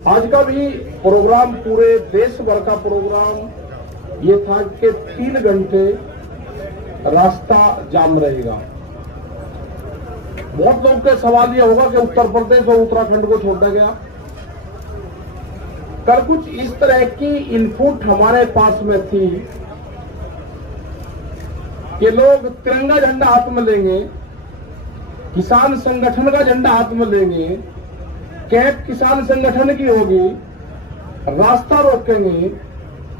आज का भी प्रोग्राम पूरे देश भर का प्रोग्राम ये था कि 3 घंटे रास्ता जाम रहेगा। बहुत लोग का सवाल ये होगा कि उत्तर प्रदेश और उत्तराखंड को छोड़ा गया। कल कुछ इस तरह की इनपुट हमारे पास में थी कि लोग तिरंगा झंडा हाथ में लेंगे, किसान संगठन का झंडा हाथ में लेंगे, कैब किसान संगठन की होगी, रास्ता रोकेंगे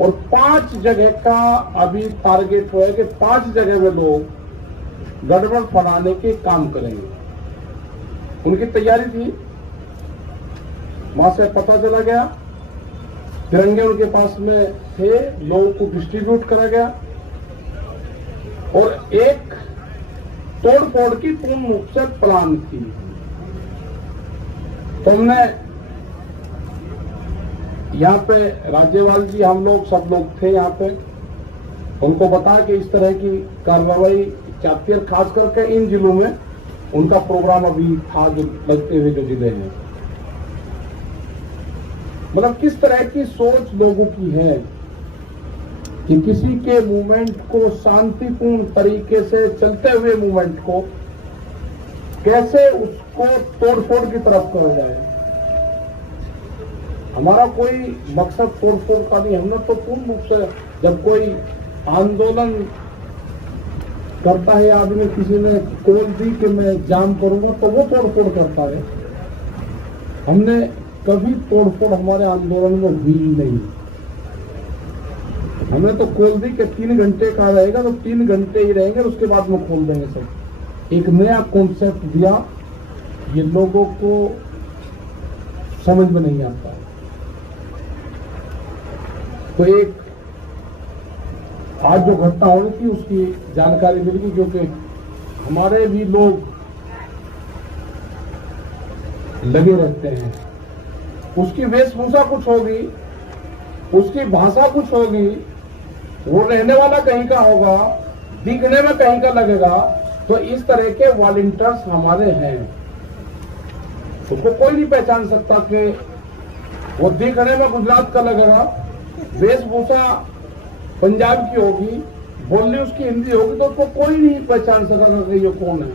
और 5 जगह का अभी टारगेट हुआ है कि 5 जगह में लोग गड़बड़ फैलाने के काम करेंगे। उनकी तैयारी थी। वहां से पता चला गया, तिरंगे उनके पास में थे, लोगों को डिस्ट्रीब्यूट करा गया और एक तोड़ फोड़ की पूर्ण रूप से प्लान थी। तो हमने यहाँ पे राज्यपाल जी, हम लोग सब लोग थे यहाँ पे, उनको बताया कि इस तरह की कार्रवाई चाहती है। खास करके इन जिलों में उनका प्रोग्राम अभी था, जो लगते हुए जो जिले हैं, मतलब किस तरह की सोच लोगों की है कि किसी के मूवमेंट को शांतिपूर्ण तरीके से चलते हुए मूवमेंट को कैसे उसको तोड़फोड़ की तरफ करा जाए। हमारा कोई मकसद तोड़फोड़ का नहीं। हमने तो पूर्ण रूप से, जब कोई आंदोलन करता है आदमी, किसी ने कॉल दी कि मैं जाम करूंगा, तो वो तोड़फोड़ करता है। हमने कभी तोड़फोड़ हमारे आंदोलन में हुई नहीं। हमें तो खोल दी कि 3 घंटे का रहेगा तो 3 घंटे ही रहेंगे, उसके बाद में खोल देंगे सब। एक नया कॉन्सेप्ट दिया, ये लोगों को समझ में नहीं आता। तो एक आज जो घटना हो रही थी उसकी जानकारी मिल गई, क्योंकि हमारे भी लोग लगे रहते हैं। उसकी वेशभूषा कुछ होगी, उसकी भाषा कुछ होगी, वो रहने वाला कहीं का होगा, दिखने में कहीं का लगेगा। तो इस तरह के वॉलंटियर्स हमारे हैं, उसको कोई नहीं पहचान सकता कि वो दिखने में गुजरात का लगेगा, वेशभूषा पंजाब की होगी, बोलनी उसकी हिंदी होगी, तो उसको कोई नहीं पहचान सकेगा कि ये कौन है।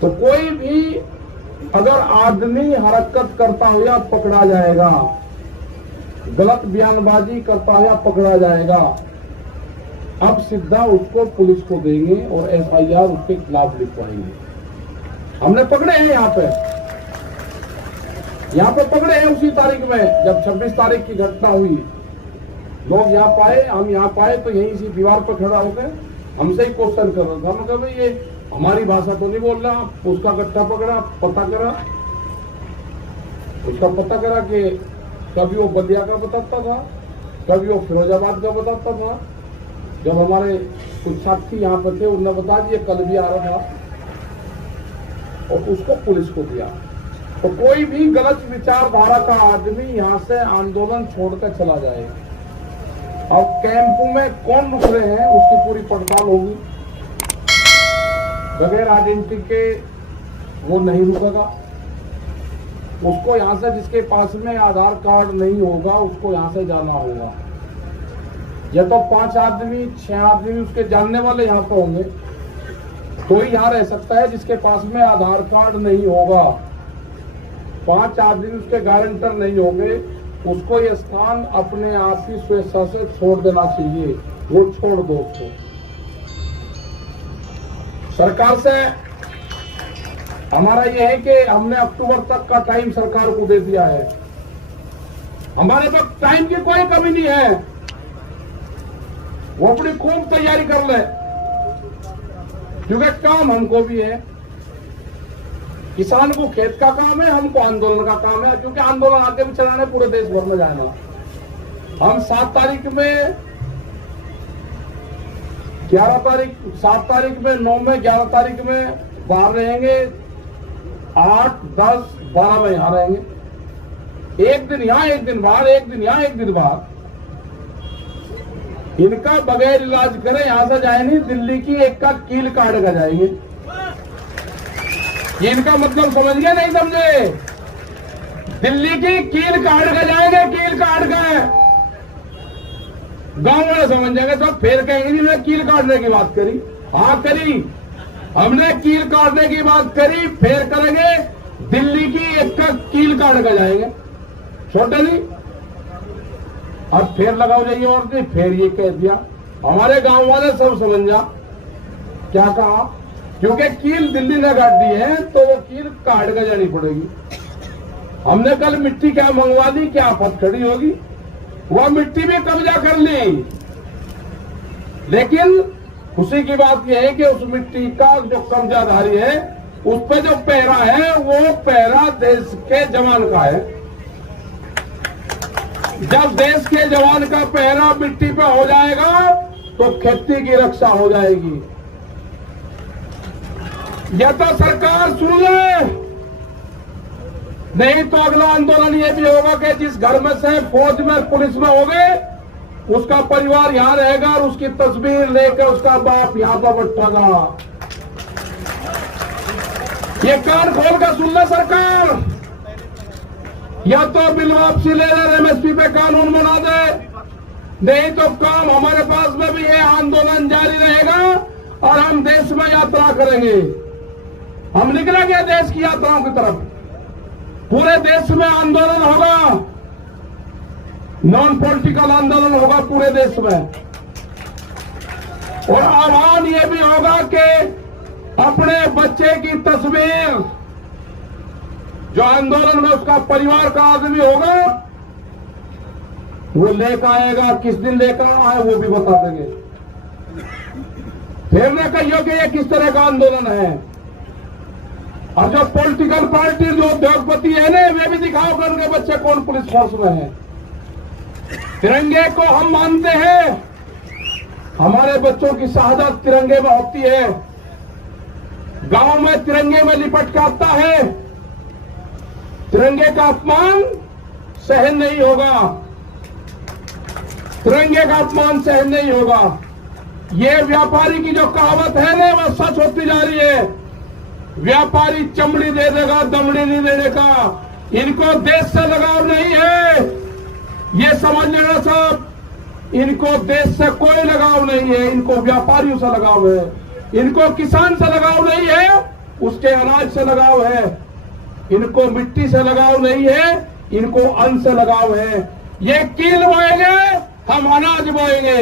तो कोई भी अगर आदमी हरकत करता हो या पकड़ा जाएगा, गलत बयानबाजी करता है या पकड़ा जाएगा। अब सीधा उसको पुलिस को देंगे और एफआईआर उसके खिलाफ लिखवाएंगे। हमने पकड़े हैं यहाँ पे पकड़े हैं उसी तारीख में, जब 26 तारीख की घटना हुई। लोग यहाँ पाए, हम यहाँ पाए तो यहीं इसी दीवार पर खड़ा होकर हमसे ही क्वेश्चन कर रहा था। हमने कहा भाई ये हमारी भाषा तो नहीं बोल रहा। उसका गट्टा पकड़ा, पता करा, उसका पता करा कि कभी वो बलिया का बताता था, कभी वो फिरोजाबाद का बताता था। जब हमारे कुछ साथी यहाँ पे थे, उन्होंने बता दिया कल भी आ रहा था, और उसको पुलिस को दिया। तो कोई भी गलत विचारधारा का आदमी यहाँ से आंदोलन छोड़कर चला जाए। अब कैंपों में कौन रुक रहे हैं उसकी पूरी पड़ताल होगी। बगैर आइडेंटिटी के वो नहीं रुकेगा। उसको यहाँ से, जिसके पास में आधार कार्ड नहीं होगा, उसको यहाँ से जाना होगा। या तो 5 आदमी 6 आदमी उसके जानने वाले यहाँ पर होंगे तो ही यहाँ रह सकता है। जिसके पास में आधार कार्ड नहीं होगा, 5 आदमी उसके गारंटर नहीं होंगे, उसको ये स्थान अपने आप ही स्वेच्छा से छोड़ देना चाहिए। वो छोड़ दो उसको। सरकार से हमारा ये है कि हमने अक्टूबर तक का टाइम सरकार को दे दिया है। हमारे पास टाइम की कोई कमी नहीं है। वो अपनी खूब तैयारी कर ले, क्योंकि काम हमको भी है। किसान को खेत का काम है, हमको आंदोलन का काम है, क्योंकि आंदोलन आगे भी चलाने पूरे देश भर में जाना। हम 7 तारीख में, 11 तारीख, 7 तारीख में, 9 में, 11 तारीख में बाहर रहेंगे। 8, 10, 12 में यहां रहेंगे। एक दिन यहां, एक दिन बाहर, एक दिन यहां, एक दिन बाहर। इनका बगैर इलाज करें यहां से जाए नहीं, दिल्ली की एक का कील काट कर जाएंगे। ये इनका मतलब समझ गए नहीं समझे? दिल्ली की कील काट के जाएंगे, कील काट के। गांव वाले समझ जाएंगे तो फिर कहेंगे जी मैं कील काटने की बात करी। हाँ करी, हमने कील काटने की बात करी, फिर करेंगे दिल्ली की एक का कील काट के जाएंगे, छोटे नहीं। अब फिर लगाओ जाइए और फिर ये कह दिया, हमारे गांव वाले सब समझ जा क्या कहा, क्योंकि कील दिल्ली ने काट दी है तो वो कील काट के जानी पड़ेगी। हमने कल मिट्टी क्या मंगवा दी, क्या आफत खड़ी होगी, वह मिट्टी भी कब्जा कर ली। लेकिन खुशी की बात यह है कि उस मिट्टी का जो कब्जाधारी है, उस पर जो पहरा है वो पहरा देश के जवान का है। जब देश के जवान का पहरा मिट्टी पे हो जाएगा तो खेती की रक्षा हो जाएगी। यह तो सरकार सुन ले, नहीं तो अगला आंदोलन ये भी होगा कि जिस घर में से फौज में पुलिस में हो गए उसका परिवार यहां रहेगा और उसकी तस्वीर लेकर उसका बाप यहां पर बैठेगा। ये कान खोल कर सुन ले सरकार, या तो बिल वापसी ले ले, एमएसपी पे कानून बना दे, नहीं तो काम हमारे पास में भी ये आंदोलन जारी रहेगा और हम देश में यात्रा करेंगे। हम निकलेंगे देश की यात्राओं की तरफ, पूरे देश में आंदोलन होगा, नॉन पॉलिटिकल आंदोलन होगा पूरे देश में। और आह्वान ये भी होगा कि अपने बच्चे की तस्वीर जो आंदोलन में उसका परिवार का आदमी होगा वो लेकर आएगा, किस दिन लेकर आए वो भी बता देंगे। फिर न कहियो कि ये किस तरह का आंदोलन है। और जो पॉलिटिकल पार्टी जो उद्योगपति है ना, वे भी दिखाओ कि उनके बच्चे कौन पुलिस फोर्स में है। तिरंगे को हम मानते हैं, हमारे बच्चों की शहादत तिरंगे में होती है। गांव में तिरंगे में लिपट के आता है, तिरंगे का अपमान सहन नहीं होगा, तिरंगे का अपमान सहन नहीं होगा। ये व्यापारी की जो कहावत है ना, वह सच होती जा रही है। व्यापारी चमड़ी दे देगा, दमड़ी नहीं देने का। इनको देश से लगाव नहीं है, ये समझ लेना सब। इनको देश से कोई लगाव नहीं है, इनको व्यापारियों से लगाव है। इनको किसान से लगाव नहीं है, उसके अनाज से लगाव है। इनको मिट्टी से लगाव नहीं है, इनको अन्न से लगाव है। ये कील बोएंगे, हम अनाज बोएंगे।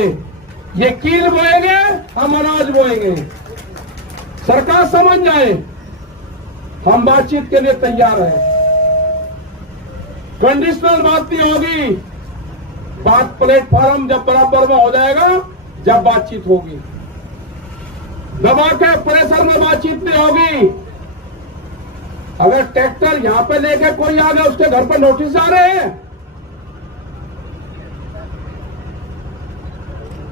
ये कील बोएंगे, हम अनाज बोएंगे। सरकार समझ जाए, हम बातचीत के लिए तैयार हैं। कंडीशनल बात नहीं होगी, बात प्लेटफॉर्म जब बराबर में हो जाएगा, जब बातचीत होगी। दबा के प्रेशर में बातचीत नहीं होगी। अगर ट्रैक्टर यहां पे लेके कोई आ गया, उसके घर पर नोटिस आ रहे हैं,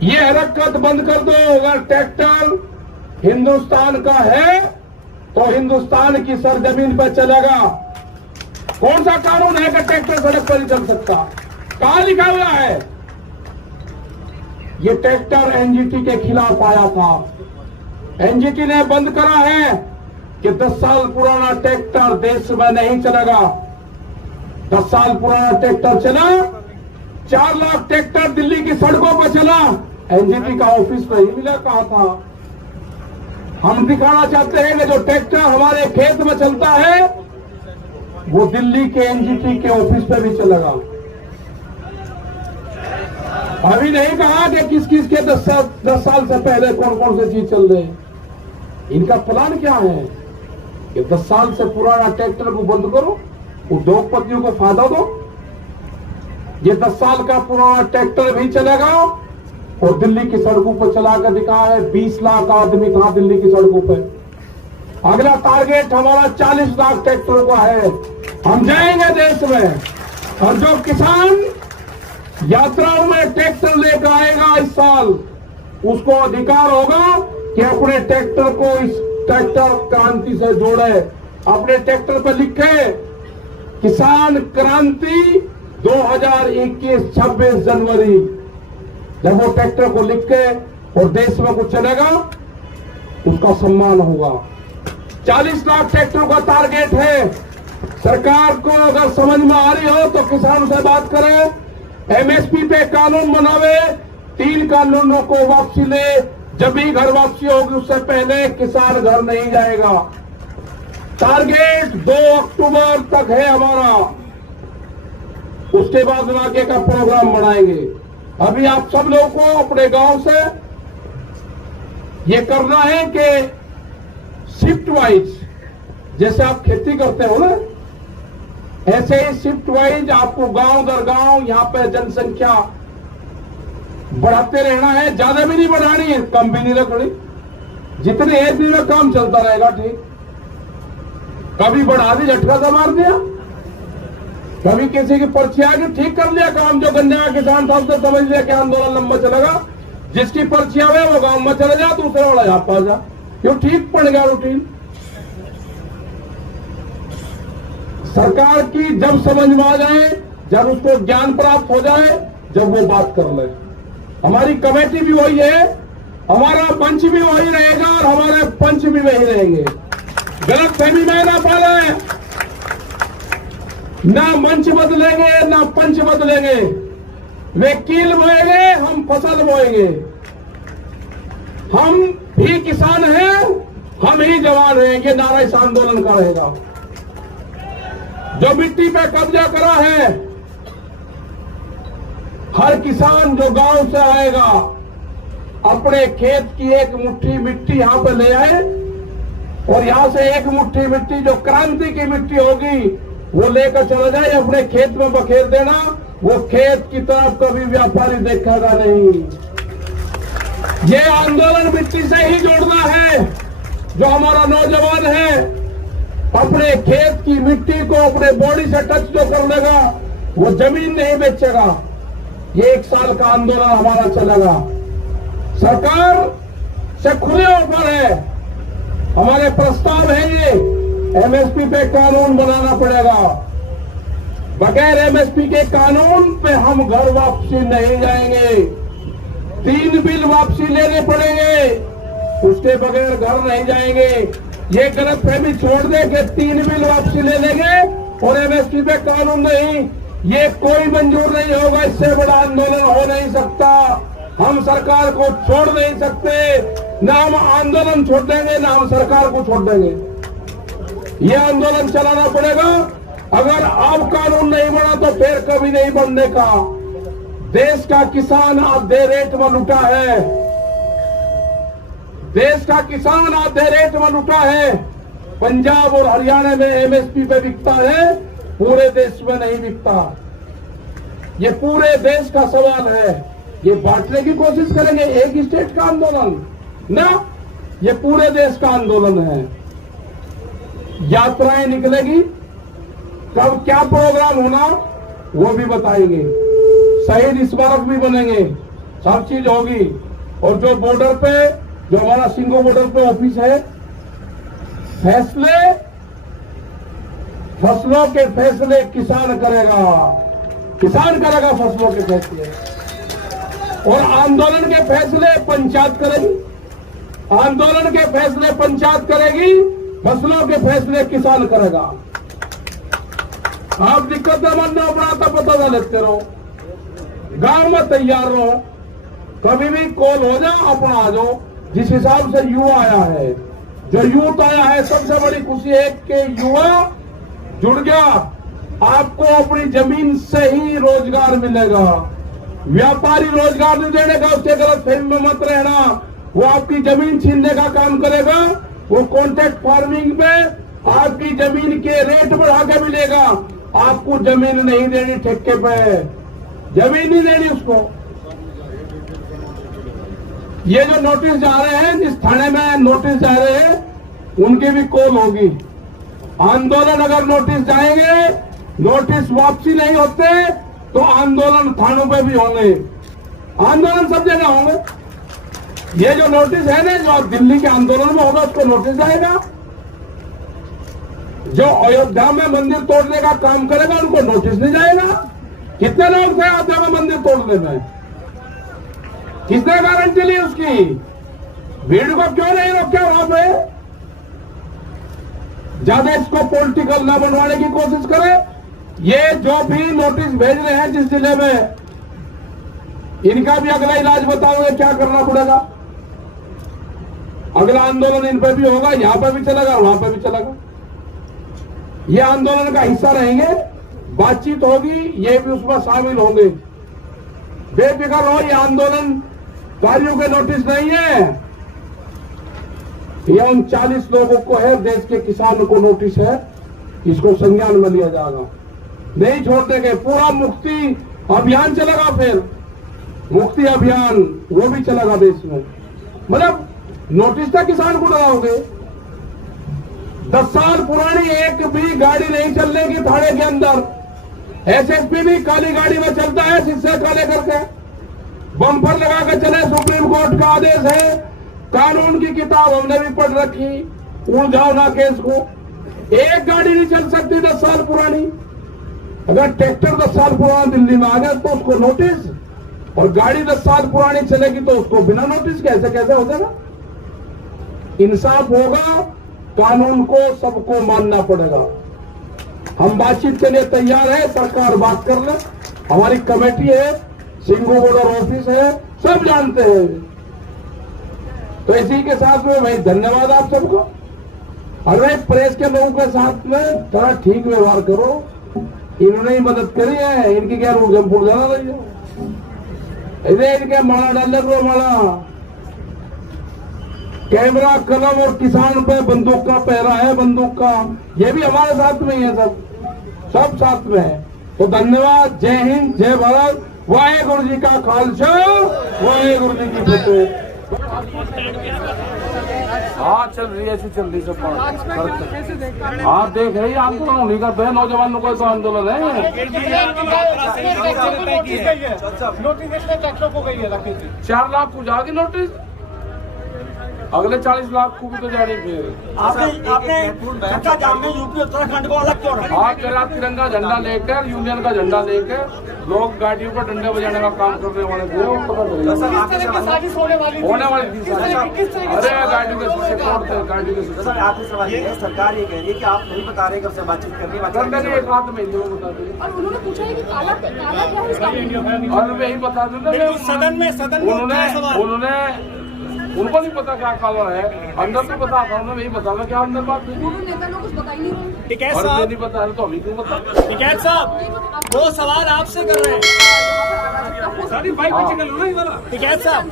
ये हरकत बंद कर दो। अगर ट्रैक्टर हिंदुस्तान का है तो हिंदुस्तान की सरजमीन पर चलेगा। कौन सा कानून है कि ट्रैक्टर सड़क पर नहीं चल सकता? कहां लिखा हुआ है? ये ट्रैक्टर एनजीटी के खिलाफ आया था, एनजीटी ने बंद करा है कि 10 साल पुराना ट्रैक्टर देश में नहीं चलेगा। 10 साल पुराना ट्रैक्टर चला, 4 लाख ट्रैक्टर दिल्ली की सड़कों पर चला, एनजीटी का ऑफिस नहीं मिला। कहा था हम दिखाना चाहते हैं कि जो ट्रैक्टर हमारे खेत में चलता है वो दिल्ली के एनजीटी के ऑफिस पे भी चलेगा। अभी नहीं कहा कि किस किस के 10 साल से पहले कौन कौन से चीज चल रहे हैं। इनका प्लान क्या है कि 10 साल से पुराना ट्रैक्टर को बंद करो, उद्योगपतियों को फायदा दो। ये 10 साल का पुराना ट्रैक्टर भी चलेगा और दिल्ली की सड़कों पर चला कर दिखा है। 20 लाख आदमी था दिल्ली की सड़कों पर। अगला टारगेट हमारा 40 लाख ट्रैक्टरों का है। हम जाएंगे देश में, और जो किसान यात्राओं में ट्रैक्टर लेकर आएगा इस साल, उसको अधिकार होगा कि अपने ट्रैक्टर को इस ट्रैक्टर क्रांति से जोड़े। अपने ट्रैक्टर पर लिखे किसान क्रांति 2021 26 जनवरी। जब वो ट्रैक्टर को लिख के और देश में कुछ चलेगा, उसका सम्मान होगा। 40 लाख ट्रैक्टरों का टारगेट है। सरकार को अगर समझ में आ रही हो तो किसानों से बात करें, एमएसपी पे कानून बनावे, 3 कानूनों को वापसी ले। जब भी घर वापसी होगी उससे पहले किसान घर नहीं जाएगा। टारगेट 2 अक्टूबर तक है हमारा, उसके बाद आगे का प्रोग्राम बनाएंगे। अभी आप सब लोगों को अपने गांव से ये करना है कि शिफ्ट वाइज, जैसे आप खेती करते हो ना, ऐसे ही शिफ्ट वाइज आपको गांव दर गांव यहाँ पे जनसंख्या बढ़ाते रहना है। ज्यादा भी नहीं बढ़ानी है, कम भी नहीं रखनी। जितने एक दिन में काम चलता रहेगा ठीक। कभी बढ़ा दी, झटका तो मार दिया, कभी किसी की पर्ची आ गई, ठीक कर लिया काम। जो गन्ने का किसान था उसने समझ लिया कि आंदोलन लंबा चलेगा, जिसकी पर्ची आवे वो गांव में चले जा, दूसरे वाला यहाँ पास जा, क्यों ठीक पड़ गया रूटीन। सरकार की जब समझ में आ जाए, जब उसको ज्ञान प्राप्त हो जाए, जब वो बात कर ले। हमारी कमेटी भी वही है, हमारा मंच भी वही रहेगा और हमारे पंच भी वही रहेंगे। गलत फहमी में ना पाले, ना मंच बदलेंगे ना पंच बदलेंगे। वे कील बोएंगे, हम फसल बोएंगे। हम भी किसान हैं, हम ही जवान हैं। ये नारा इस आंदोलन का रहेगा। जो मिट्टी पे कब्जा करा है, हर किसान जो गांव से आएगा अपने खेत की एक मुट्ठी मिट्टी यहां पे ले आए और यहां से एक मुट्ठी मिट्टी जो क्रांति की मिट्टी होगी वो लेकर चला जाए, अपने खेत में बखेर देना। वो खेत की तरफ कभी व्यापारी देखेगा नहीं। ये आंदोलन मिट्टी से ही जोड़ना है। जो हमारा नौजवान है अपने खेत की मिट्टी को अपने बॉडी से टच जो कर लेगा वो जमीन नहीं बेचेगा। ये 1 साल का आंदोलन हमारा चलेगा। सरकार से खुले ऑफर है, हमारे प्रस्ताव है ये। एमएसपी पे कानून बनाना पड़ेगा। बगैर एमएसपी के कानून पे हम घर वापसी नहीं जाएंगे। 3 बिल वापसी लेने पड़ेंगे, उसके बगैर घर नहीं जाएंगे। ये गलतफहमी छोड़ दे कि 3 बिल वापसी ले लेंगे और एमएसपी पे कानून नहीं, ये कोई मंजूर नहीं होगा। इससे बड़ा आंदोलन हो नहीं सकता। हम सरकार को छोड़ नहीं सकते, ना हम आंदोलन छोड़ देंगे ना हम सरकार को छोड़ देंगे। ये आंदोलन चलाना पड़ेगा। अगर अब कानून नहीं बना तो फिर कभी नहीं बनने का। देश का किसान आधे रेट में लुटा है। देश का किसान आधे रेट में लुटा है। पंजाब और हरियाणा में एमएसपी पे बिकता है, पूरे देश में नहीं बिकता। ये पूरे देश का सवाल है। ये बांटने की कोशिश करेंगे एक स्टेट का आंदोलन ना, ये पूरे देश का आंदोलन है। यात्राएं निकलेगी, कब क्या प्रोग्राम होना वो भी बताएंगे। शहीद स्मारक भी बनेंगे, सब चीज होगी। और जो बॉर्डर पे, जो हमारा सिंगो बॉर्डर पे ऑफिस है, फैसले, फसलों के फैसले किसान करेगा। किसान करेगा फसलों के फैसले, और आंदोलन के फैसले पंचायत करेगी। आंदोलन के फैसले पंचायत करेगी, फसलों के फैसले किसान करेगा। आप दिक्कत मन न बनाता पता ना लेते रहो, गांव में तैयार रहो। कभी भी कॉल हो जाओ, अपना आ जाओ। जिस हिसाब से युवा आया है, जो यूथ आया है, सबसे बड़ी खुशी है कि युवा जुड़ गया। आपको अपनी जमीन से ही रोजगार मिलेगा। व्यापारी रोजगार नहीं देने का, उसके गलत फहमी में मत रहना। वो आपकी जमीन छीनने का काम करेगा। वो कॉन्ट्रैक्ट फार्मिंग में आपकी जमीन के रेट बढ़ा के मिलेगा। आपको जमीन नहीं देनी ठेके पे, जमीन नहीं देनी उसको। ये जो नोटिस जा रहे हैं, जिस थाने में नोटिस जा रहे हैं, उनकी भी कॉल होगी। आंदोलन अगर नोटिस जाएंगे, नोटिस वापसी नहीं होते तो आंदोलन थानों पे भी होंगे। आंदोलन सब जगह होंगे। ये जो नोटिस है ना, जो दिल्ली के आंदोलन में होगा उसको नोटिस जाएगा। जो अयोध्या में मंदिर तोड़ने का काम करेगा उनको नोटिस नहीं जाएगा। कितने लोग थे अयोध्या में मंदिर तोड़ने में? किसने गारंटी ली उसकी? भीड़ को क्यों नहीं रोका वहां पे? ज्यादा इसको पॉलिटिकल ना बनवाने की कोशिश करें। ये जो भी नोटिस भेज रहे हैं जिस जिले में, इनका भी अगला इलाज बताओगे क्या करना पड़ेगा। अगला आंदोलन इन पर भी होगा, यहां पर भी चलेगा, वहां पर भी चलेगा। ये आंदोलन का हिस्सा रहेंगे, बातचीत होगी, ये भी उसमें शामिल होंगे। बेफिक्र हो, ये आंदोलनकारियों के नोटिस नहीं है, ये उन 40 लोगों को है, देश के किसानों को नोटिस है। इसको संज्ञान में लिया जाएगा, नहीं छोड़ देंगे। पूरा मुक्ति अभियान चलेगा, फिर मुक्ति अभियान वो भी चलेगा देश में। मतलब नोटिस तक किसान को लगाओगे। 10 साल पुरानी एक भी गाड़ी नहीं चलने की थाने के अंदर। एसएसपी भी काली गाड़ी में चलता है, शीशे काले करके बम्पर लगा के चले। सुप्रीम कोर्ट का आदेश है, कानून की किताब हमने भी पढ़ रखी, उलझाओ ना केस को। एक गाड़ी नहीं चल सकती 10 साल पुरानी। अगर ट्रैक्टर 10 साल पुराना दिल्ली में आ गया तो उसको नोटिस, और गाड़ी 10 साल पुरानी चलेगी तो उसको बिना नोटिस। कैसे हो जाएगा? इंसाफ होगा, कानून को सबको मानना पड़ेगा। हम बातचीत के लिए तैयार है, सरकार बात कर ले। हमारी कमेटी है, सिंगू बॉर्डर ऑफिस है, सब जानते हैं। तो इसी के साथ में भाई धन्यवाद आप सबको। अरे प्रेस के लोगों के साथ में थोड़ा ठीक व्यवहार करो। इन्होंने ही मदद करी है, इनकी क्या रूल फूल जाना रही है। इधर इनके माला डालने को माला, कैमरा, कलम और किसान पे बंदूक का पहरा है, बंदूक का। ये भी हमारे साथ में ही है, सब साथ में है। तो धन्यवाद। जय हिंद, जय भारत। वाहेगुरु जी का खालसा, वाहेगुरु जी की फतेह। हाँ चल रही है, ऐसी चल रही सब। हाँ देख रही आंदोलन होने का तो है, नौजवानों का तो आंदोलन है। नोटिस को गई है 4 लाख को जाएगी नोटिस, अगले 40 लाख को भी तो जाने। फिर आपने जाम में यूपी उत्तराखंड को अलग क्यों रखा? आप कह तिरंगा झंडा लेकर, यूनियन का झंडा लेकर लोग गाड़ियों पर डंडे बजाने का काम करने वाले थे, वो पता होने वाली थी। अरे गाड़ियों के शीशे, गाड़ियों के शीशे। आपकी सवाल ये सरकार ये कह रही है कि आप नहीं बता रहे, कब से बातचीत करनी एक हाथ में वो बता देंगे। और उन्होंने पूछा है कि काला क्या है इसका, और मैं यही बता दूंगा। सदन में उन्होंने उनको नहीं पता क्या काला है, अंदर तो पता था, उन्होंने नहीं बताया क्या अंदर बात है। टिकैत साहब नहीं पता है तो अभी क्यों बता। टिकैत साहब वो सवाल आपसे कर रहे हैं। टिकैत साहब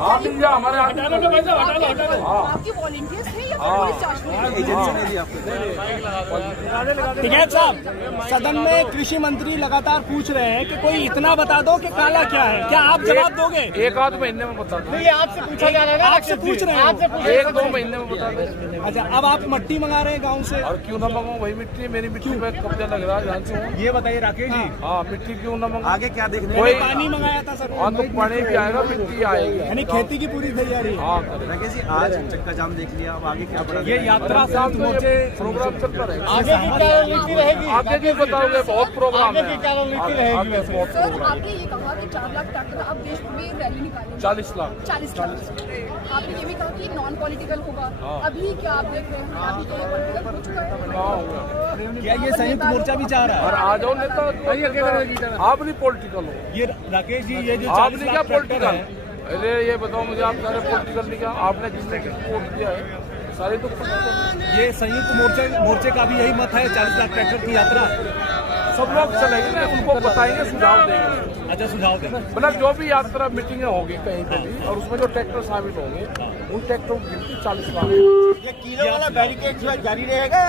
आप हमारे टिकैत साहब, सदन में कृषि मंत्री लगातार पूछ रहे हैं कि कोई इतना बता दो कि काला क्या है, क्या आप जवाब दोगे? एक आध महीने में बता दो। ये आपसे पूछा जा रहा है, आपसे पूछ रहे हैं, 1-2 महीने में बता दो। अच्छा, अब आप मिट्टी मंगा रहे हैं गाँव से? और क्यों ना मंगाऊं, वही मिट्टी है, मेरी मिट्टी पे कब्जा लग रहा है, जान से। ये बताइए राकेश जी। हाँ मिट्टी क्यों ना मंगा, आगे क्या देखने? कोई पानी मंगाया था सर। हाँ तो पानी भी आएगा, मिट्टी आएगी, यानी खेती की पूरी तैयारी। हाँ राकेश जी, आज चक्का जाम देख लिया, अब आगे क्या बढ़ा? ये यात्रा साथ मोर्चे प्रोग्राम चलता रहेगा। आगे की क्या रणनीति रहेगी? आगे की बताओगे, बहुत प्रोग्राम है। आगे की क्या रणनीति रहेगी? सर आपने ये कहा कि 4 लाख ट्रैक्टर अब देश में रैली निकालेंगे। 40 लाख। आपने ये भी कहा कि नॉन पॉलिटिकल होगा। अभी क्या आप देख रहे हैं, अभी तो पॉलिटिकल हो चुका है। क्या ये संयुक्त मोर्चा भी चाह रहा है? और आ जाओ नेता, आप नहीं पॉलिटिकल हो। ये राकेश जी, ये जो आपने क्या पॉलिटिकल है? अरे ये बताओ मुझे, आप सारे पॉलिटिकल नहीं क्या? आपने जिसने वोट दिया है सारे तो। ये संयुक्त मोर्चे का भी यही मत है, 40 लाख ट्रैक्टर की यात्रा सब लोग चलेंगे ना, उनको बताएंगे, सुझाव देंगे। अच्छा सुझाव देंगे, मतलब जो भी यात्रा मीटिंगें होगी कहीं पे भी, और उसमें जो ट्रैक्टर शामिल होंगे उन ट्रैक्टरों की गिनती 40 लाख। ये किलो वाला बैरिकेड जारी रहेगा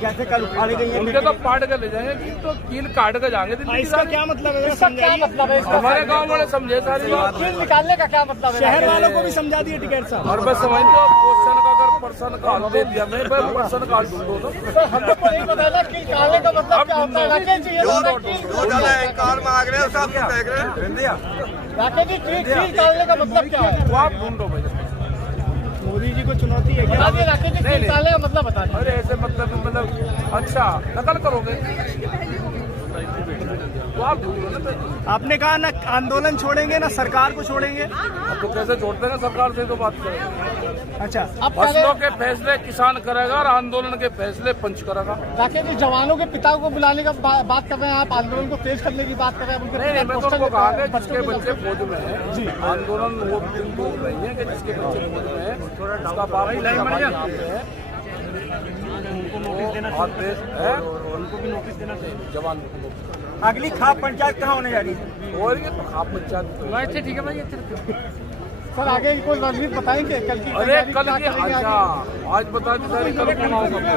जैसे कल उखाड़े गई है? उनके तो पाट के ले जाएंगे, तो कील काट के जाएंगे। इसका क्या मतलब है? इसका क्या मतलब है? हमारे गाँव वाले समझे सारी बात। कील निकालने का क्या मतलब है? शहर वालों को भी समझा दिए टिकैत साहब। और बस समझ लो, क्वेश्चन का अगर पर्सन का हल दे दिया, मैं पर्सन का हल दूंगा। हमको नहीं पता था कील निकालने का मतलब क्या होता है। राकेश जी कील निकालने का मतलब क्या है, वो आप ढूंढो भाई। मोदी जी को चुनौती है क्या? राकेश जी कील का मतलब बता। अरे ऐसे मतलब अच्छा नकल करोगे। तो आप भूल गए ना। आपने कहा ना आंदोलन छोड़ेंगे ना सरकार को छोड़ेंगे। अब तो कैसे छोड़ते हैं, सरकार से तो बात करेंगे। अच्छा, अब फसलों के फैसले किसान करेगा और आंदोलन के फैसले पंच करेगा। राकेश जी, जवानों के पिता को बुलाने का बात कर रहे हैं आप, आंदोलन को तेज करने की बात कर रहे हैं। नहीं, मैं तो उनको कहा कि जिसके बच्चे फौज में है जी, आंदोलन वो बोल रही है कि जिसके बच्चे फौज में है उसका बाप यहाँ पे है, उनको भी नोटिस देना चाहिए जवान को। अगली खाप पंचायत कहाँ होने जा रही है? और ये तो खाप पंचायत। अच्छा ठीक है भाई, सर आगे की कोई रणनीति बताएंगे कल की? अरे कल की, अच्छा आज बता दी कल कौन होगा।